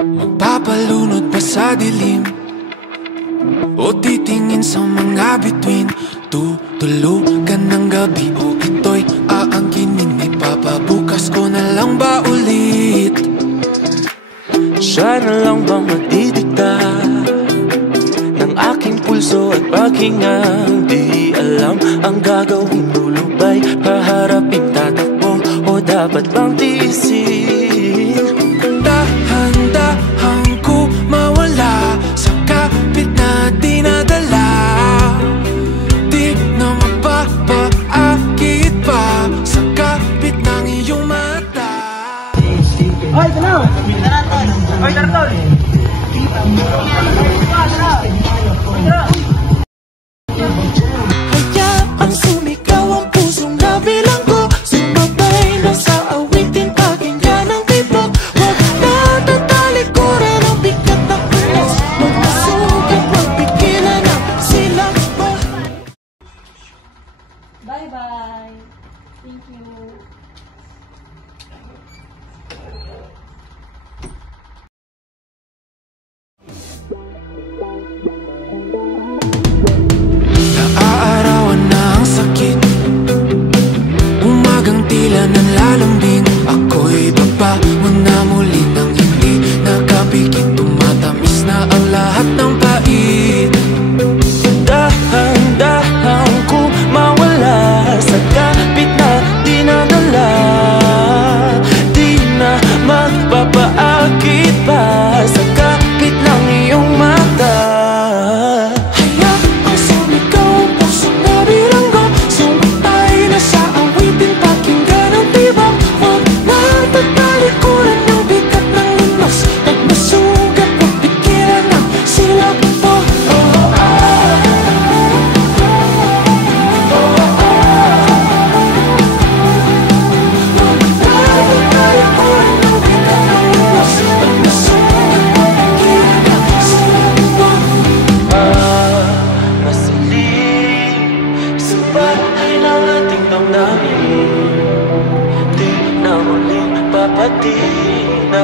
Magpapalunod pa sa dilim o titingin sa mga bituin. Tutulugan ng gabi o ito'y aangkinin. Ipapabukas ko na lang ba ulit? Siya na lang bang magdidikta ng aking pulso at paghingang? Di alam ang gagawin, lulubay, haharapin, tatakbo o dapat bang tiisin? Dahan-dahan ko mawala sa kapit na dinadala. Di na magpapaakit pa sa kapit ng iyong mata. Hoy, tanaw! Hoy, Tartol! Hayaan sumigaw ang pusong nabilang ko. Sumabay na sa awitin, pakinggan ang tibok. Huwag na tatalikuran ang bigat na kilos. Huwag na sugat, huwag pigilan ang silang mo. Bye-bye. Thank you. Naaarawan na ang sakit, umagang tila nanlalambing. Ako'y babangon na muli nang hindi nakapikit. Tumatamis na ang lahat ng pait. Dahan-dahan ko mawala sa kapit na dinadala. Di na magpapaakit pa sa kapit ng iyong mata. Hayaang sumigaw ang pusong nabilanggo. Sumatay na sa awitin, pakinggan ang tibok. Huwag na tatalikuran ang bigat ng linos. Pag masugat, huwag pigilan ang silap mo. Masilim sa bagay ng ating damdamin. Di na muling papatina